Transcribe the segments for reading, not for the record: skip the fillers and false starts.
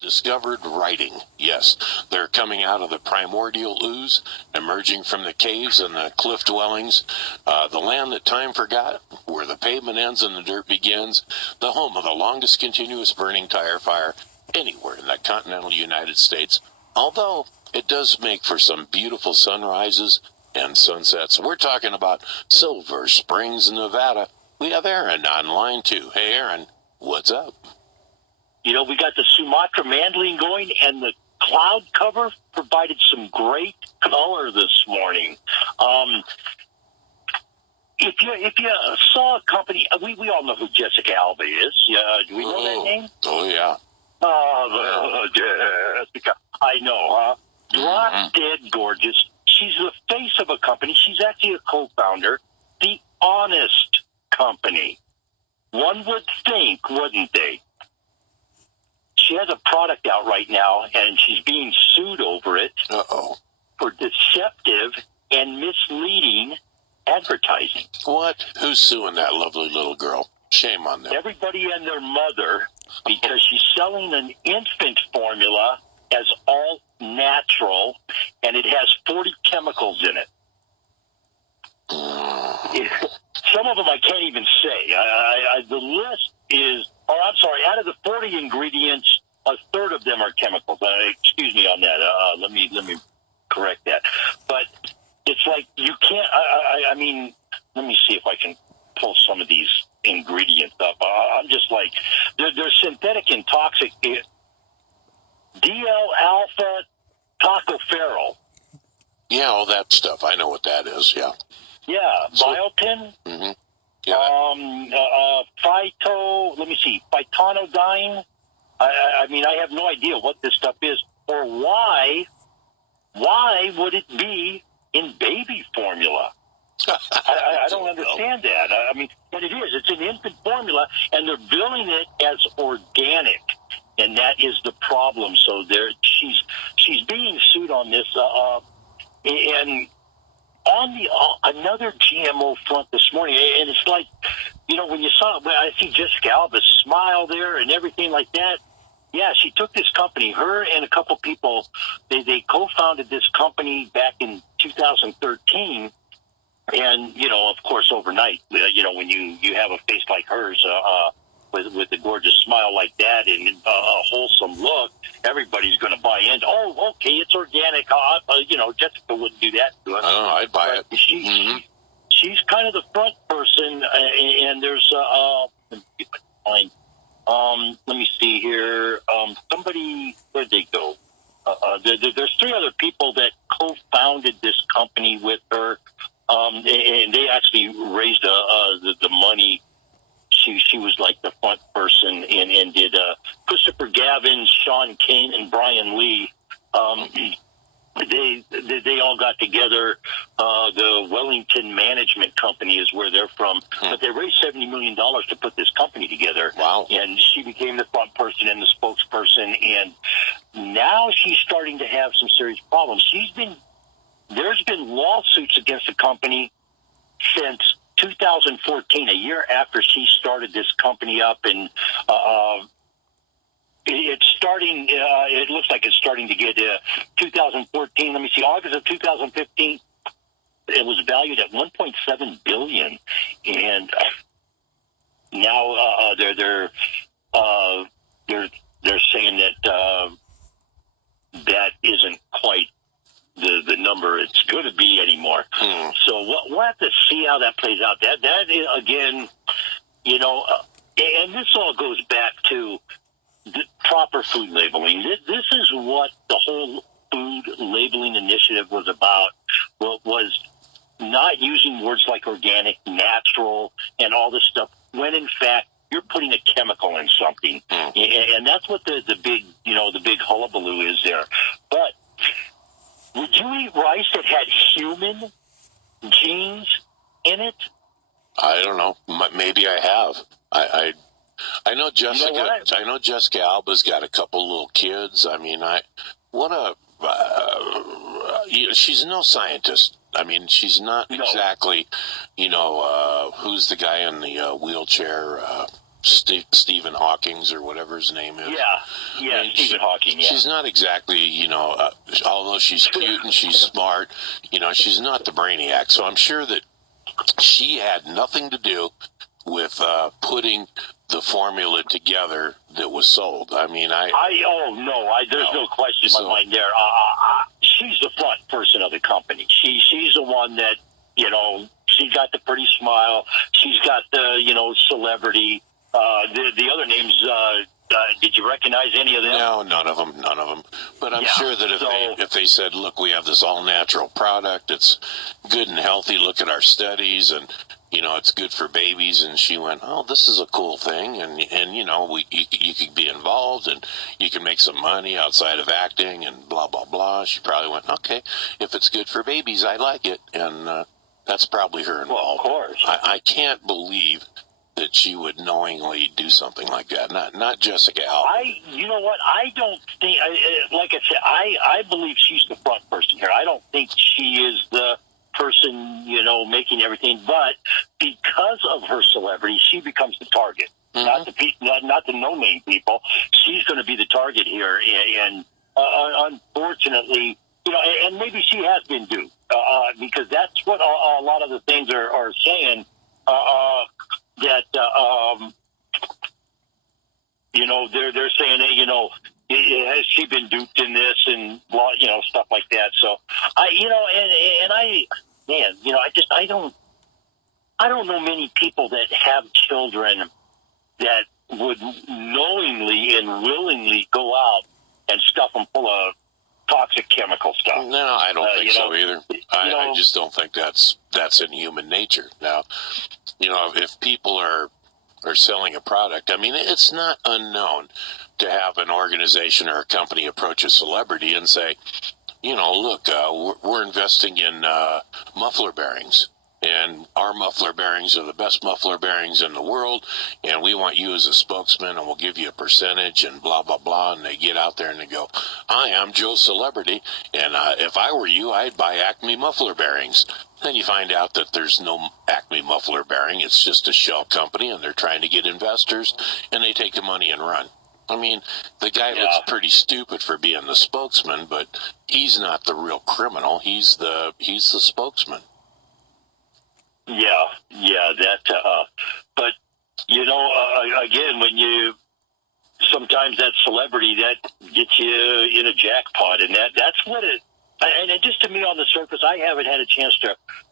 Discovered writing. Yes, they're coming out of the primordial ooze, emerging from the caves and the cliff dwellings, the land that time forgot, where the pavement ends and the dirt begins, the home of the longest continuous burning tire fire anywhere in the continental United States, although it does make for some beautiful sunrises and sunsets. We're talking about Silver Springs, Nevada. We have Aaron on line 2. Hey, Aaron, what's up? You know, we got the Sumatra mandolin going, and the cloud cover provided some great color this morning. If you saw a company, we all know who Jessica Alba is. Do we know that name? Oh, yeah. Jessica. I know, huh? Drop dead gorgeous. She's the face of a company. She's actually a co-founder. The Honest Company. One would think, wouldn't they? She has a product out right now, and she's being sued over it for deceptive and misleading advertising. What? Who's suing that lovely little girl? Shame on them. Everybody and their mother, because she's selling an infant formula as all natural, and it has 40 chemicals in it. Some of them I can't even say. The list is... Oh, I'm sorry. Out of the 40 ingredients, a third of them are chemicals. Excuse me on that. Let me correct that. But it's like you can't. I mean, let me see if I can pull some of these ingredients up. I'm just like they're synthetic and toxic. DL-alpha tocopherol. Yeah, all that stuff. I know what that is. Yeah. Yeah, biotin. Mm-hmm. Yeah. Phytonadione. I mean, I have no idea what this stuff is or why would it be in baby formula? I don't understand that. I mean, but it is. It's an infant formula, and they're billing it as organic, and that is the problem. So she's being sued on this, and on the another GMO front this morning, and it's like, you know, when I see Jessica Alba smile there and everything like that. Yeah, she took this company, her and a couple people, they co-founded this company back in 2013. And, you know, of course, overnight, you know, when you have a face like hers, with a gorgeous smile like that and a wholesome look, everybody's going to buy in. Oh, okay, it's organic. You know, Jessica wouldn't do that to us. Oh, I'd buy it. She's kind of the front person, and there's let me see here. Somebody, where'd they go? There's 3 other people that co-founded this company with her, and they actually raised the money. She was like the front person and did Christopher Gavin, Sean Kane, and Brian Lee. They all got together. The Wellington Management Company is where they're from, but they raised $70 million to put this company together. Wow! And she became the front person and the spokesperson, and now she's starting to have some serious problems. There's been lawsuits against the company since 2014, a year after she started this company up, and it's starting. It looks like it's starting to get 2014. Let me see. August of 2015, it was valued at 1.7 billion, and now they're saying that that isn't quite the number it's going to be anymore. So we'll have to see how that plays out. That is, again, you know, and this all goes back to the proper food labeling. This is what the whole food labeling initiative was about. Was not using words like organic, natural, and all this stuff, when in fact you're putting a chemical in something. And that's what the big hullabaloo is there. But would you eat rice that had human genes in it? I don't know. Maybe I have. I know Jessica. You know what? I know Jessica Alba's got a couple little kids. I mean, she's no scientist. I mean, she's not exactly, who's the guy in the wheelchair? Stephen Hawking's or whatever his name is. Yeah, Stephen Hawking, yeah. She's not exactly, although she's cute and she's smart, she's not the brainiac. So I'm sure that she had nothing to do with putting the formula together that was sold. I mean, there's no question in my mind there. She's the front person of the company. She's the one that, she's got the pretty smile. She's got the, celebrity. The other names, did you recognize any of them? No, none of them. But I'm sure that if they said, look, we have this all-natural product, it's good and healthy, look at our studies, and, it's good for babies, and she went, oh, this is a cool thing, and you could be involved, and you can make some money outside of acting, and blah, blah, blah. She probably went, okay, if it's good for babies, I like it, and that's probably her involved. Well, of course. I can't believe that she would knowingly do something like that. Not Jessica Alba. You know what? I don't think, like I said, I believe she's the front person here. I don't think she is the person, making everything. But because of her celebrity, she becomes the target. Mm-hmm. Not the no-name people. She's going to be the target here. And unfortunately, and maybe she has been duped because that's what a lot of the things are saying. That they're saying that has she been duped in this and blah, stuff like that. So I don't know many people that have children that would knowingly and willingly go out and stuff them full of toxic chemical stuff. No, I don't think so either. I just don't think that's in human nature. Now, if people are selling a product, I mean, it's not unknown to have an organization or a company approach a celebrity and say, look, we're investing in muffler bearings. And our muffler bearings are the best muffler bearings in the world, and we want you as a spokesman, and we'll give you a percentage, and blah, blah, blah. And they get out there and they go, hi, I'm Joe Celebrity, and if I were you, I'd buy Acme muffler bearings. Then you find out that there's no Acme muffler bearing. It's just a shell company, and they're trying to get investors, and they take the money and run. I mean, the guy looks pretty stupid for being the spokesman, but he's not the real criminal. He's the spokesman. Yeah, but again, when sometimes that celebrity that gets you in a jackpot, and that's what it. And just to me, on the surface, I haven't had a chance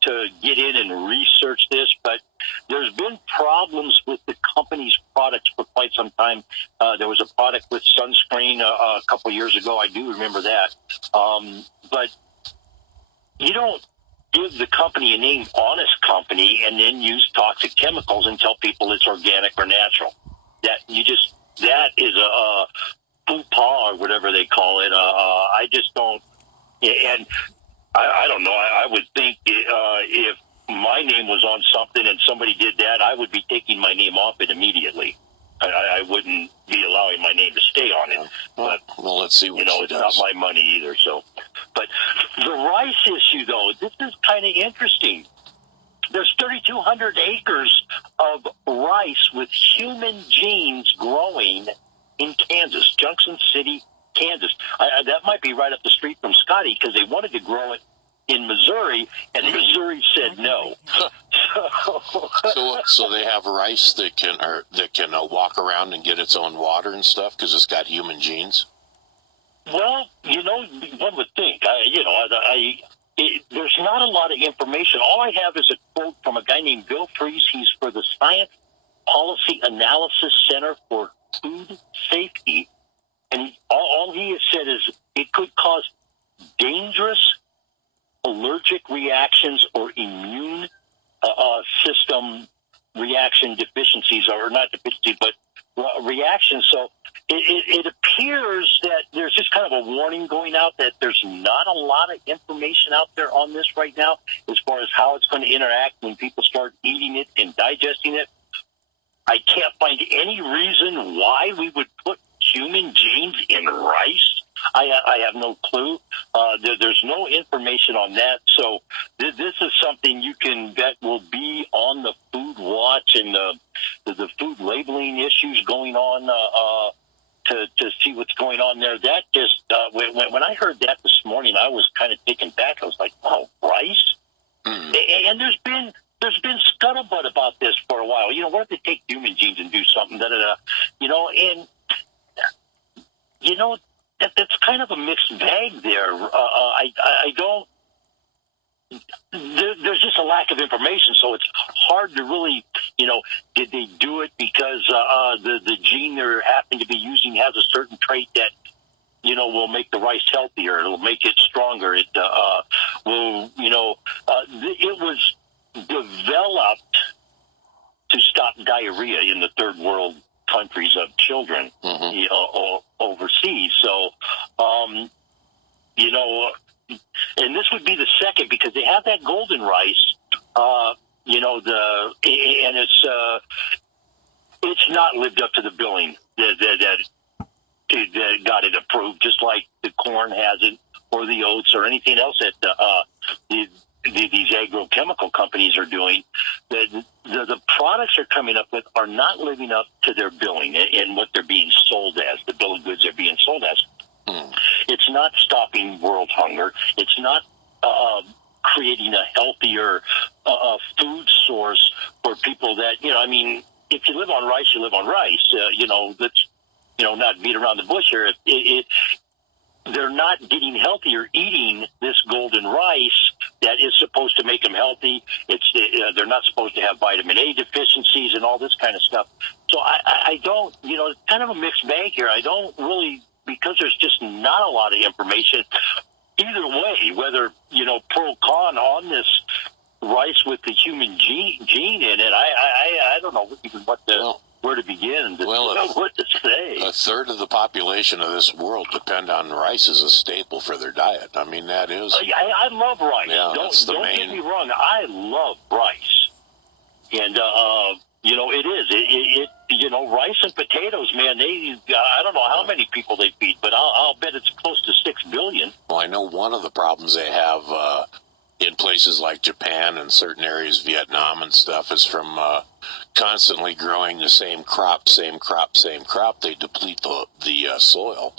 to get in and research this, but there's been problems with the company's products for quite some time. There was a product with sunscreen a couple years ago. I do remember that, but you don't give the company a name, honest company, and then use toxic chemicals and tell people it's organic or natural. That is a faux pas or whatever they call it. I just don't, and I don't know. I would think if my name was on something and somebody did that, I would be taking my name off it immediately. I wouldn't be allowing my name to stay on it. But let's see what she does. It's not my money either. So, but the rice issue, though, this is kind of interesting. There's 3,200 acres of rice with human genes growing in Kansas, Junction City, Kansas. That might be right up the street from Scotty because they wanted to grow it in Missouri, and Missouri said no. So they have rice that can walk around and get its own water and stuff because it's got human genes. Well, one would think. There's not a lot of information. All I have is a quote from a guy named Bill Fries. He's for the Science Policy Analysis Center for Food Safety, and all he has said is it could cause dangerous allergic reactions or immune system reaction deficiencies, or not deficiencies, but reactions. So it appears that there's just kind of a warning going out that there's not a lot of information out there on this right now as far as how it's going to interact when people start eating it and digesting it. I can't find any reason why we would put human genes in rice. I have no clue. There's no information on that. So this is something you can bet will be on the food watch and the food labeling issues going on to see what's going on there. That just when I heard that this morning, I was kind of taken back. I was like, "Oh, rice!" And there's been scuttlebutt about this for a while. What if they take human genes and do something? And that's kind of a mixed bag there. I don't. There's just a lack of information, so it's hard to really, did they do it because the gene they're happening to be using has a certain trait that, will make the rice healthier. It'll make it stronger. It will, it was developed to stop diarrhea in the third world countries of children overseas. So, and this would be the second because they have that golden rice, and it's not lived up to the billing that got it approved, just like the corn hasn't, or the oats, or anything else that these agrochemical companies are doing. The products they're coming up with are not living up to their billing and what they're being sold as, the bill of goods they're being sold as. It's not stopping world hunger. It's not creating a healthier food source for people that, if you live on rice, you live on rice. Let's, not beat around the bush here. They're not getting healthier eating this golden rice that is supposed to make them healthy. They're not supposed to have vitamin A deficiencies and all this kind of stuff. So I don't, it's kind of a mixed bag here. I don't really, because there's just not a lot of information either way, whether, pro con on this rice with the human gene in it. I don't know even where to begin, what to say. A third of the population of this world depend on rice as a staple for their diet. I mean, that is... I love rice. Yeah, don't get me wrong. I love rice. And, it is. Rice and potatoes, man, I don't know how many people they feed, but I'll bet it's close to 6 billion. Well, I know one of the problems they have in places like Japan and certain areas, Vietnam and stuff, is from constantly growing the same crop. They deplete the soil.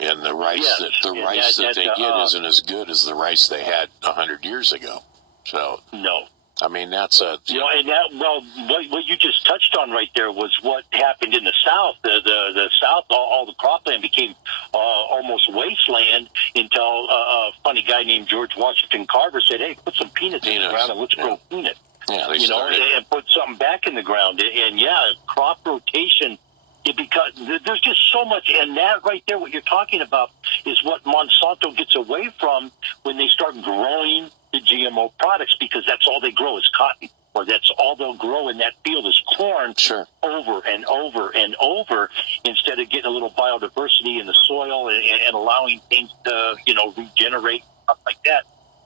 And the rice that they get isn't as good as the rice they had 100 years ago. So no. I mean, that's a... what you just touched on right there was what happened in the South. The South, all the cropland became almost wasteland until a funny guy named George Washington Carver said, hey, put some peanuts in the ground and let's grow peanuts. Yeah, and put something back in the ground. And crop rotation, because there's just so much. And that right there, what you're talking about, is what Monsanto gets away from when they start growing the GMO products, because that's all they grow is cotton, or that's all they'll grow in that field is corn. Sure. Over and over and over, instead of getting a little biodiversity in the soil and allowing things to, regenerate, stuff like that.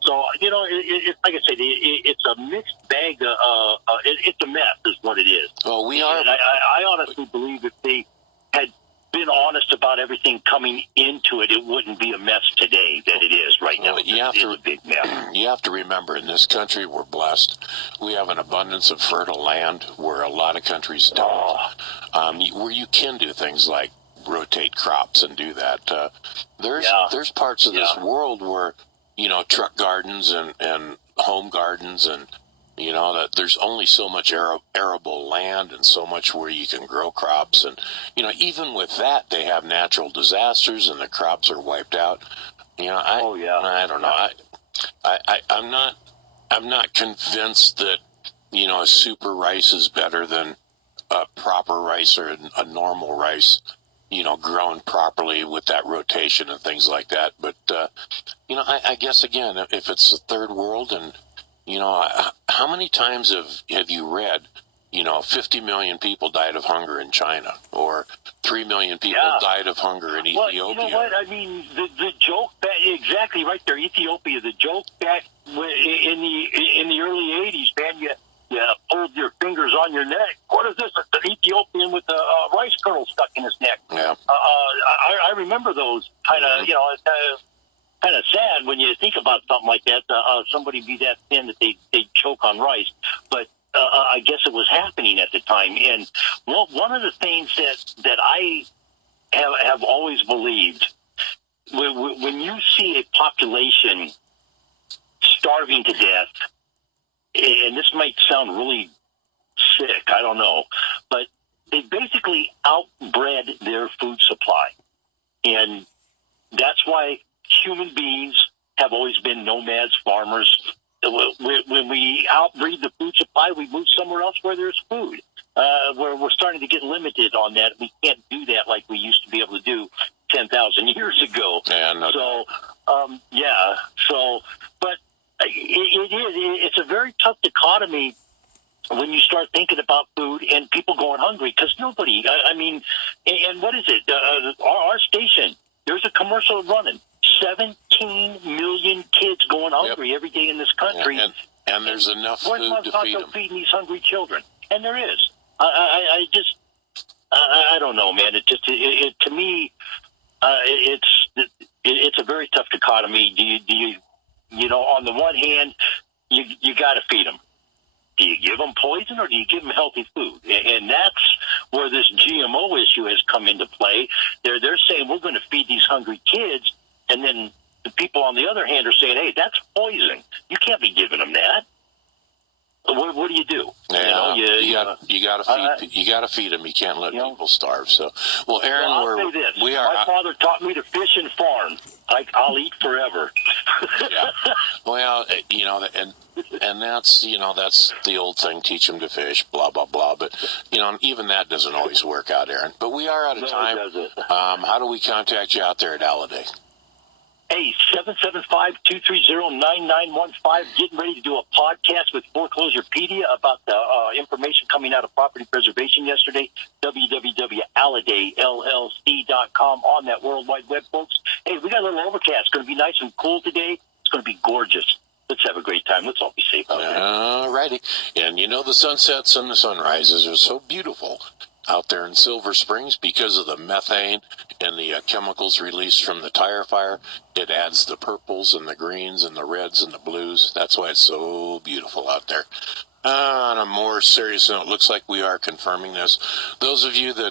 So, it's like I said, it's a mixed bag. It's a mess is what it is. Well, we are. And I honestly believe if they had been honest about everything coming into it, it wouldn't be a mess today that it is right now. You have to remember, in this country, we're blessed. We have an abundance of fertile land where a lot of countries don't. Where you can do things like rotate crops and do that. There's parts of this world where, truck gardens and home gardens and, that there's only so much arable land and so much where you can grow crops. And, even with that, they have natural disasters and the crops are wiped out. I don't know. I'm not convinced that, a super rice is better than a proper rice or a normal rice, grown properly with that rotation and things like that. But, I guess, again, if it's the third world and, how many times have you read, 50 million people died of hunger in China, or 3 million people died of hunger in Ethiopia? Well, you know what? I mean, the joke back, exactly right there, Ethiopia. The joke back in the early '80s, man. pulled your fingers on your neck. What is this? It's an Ethiopian with a rice kernel stuck in his neck. Yeah. I remember those kind of, it's kind of sad when you think about something like that. Somebody be that thin that they choke on rice, but I guess it was happening at the time. And one of the things that I have always believed, when you see a population starving to death, and this might sound really sick, I don't know, but they basically outbred their food supply. And that's why human beings have always been nomads, farmers. When we outbreed the food supply, we move somewhere else where there's food. Where we're starting to get limited on that. We can't do that like we used to be able to do 10,000 years ago. But it's a very tough dichotomy when you start thinking about food and people going hungry, because nobody, and what is it? Our station, there's a commercial running. 17 million kids going hungry every day in this country. And there's enough Where's food to feed them. feeding these hungry children? And there is. I don't know, man. To me, it's a very tough dichotomy. Do you on the one hand, you got to feed them. Do you give them poison or do you give them healthy food? And that's where this GMO issue has come into play. They're saying we're going to feed these hungry kids, and then the people on the other hand are saying, hey, that's poison. You can't be giving them that. What do you do? Yeah, you got to feed them. You can't let people starve. So, well, Aaron, I'll say this. My father taught me to fish and farm. I'll eat forever. Yeah. Well, and that's that's the old thing. Teach them to fish. Blah blah blah. But even that doesn't always work out, Aaron. But we are out of time. It doesn't. How do we contact you out there at Alladay? Hey, 775-230-9915. Getting ready to do a podcast with Foreclosurepedia about the information coming out of property preservation yesterday. www.alladayllc.com on that World Wide Web, folks. Hey, we got a little overcast. It's going to be nice and cool today. It's going to be gorgeous. Let's have a great time. Let's all be safe out there. All righty. And the sunsets and the sunrises are so beautiful out there in Silver Springs because of the methane and the chemicals released from the tire fire. It adds the purples and the greens and the reds and the blues. That's why it's so beautiful out there. On a more serious note, looks like we are confirming this. Those of you that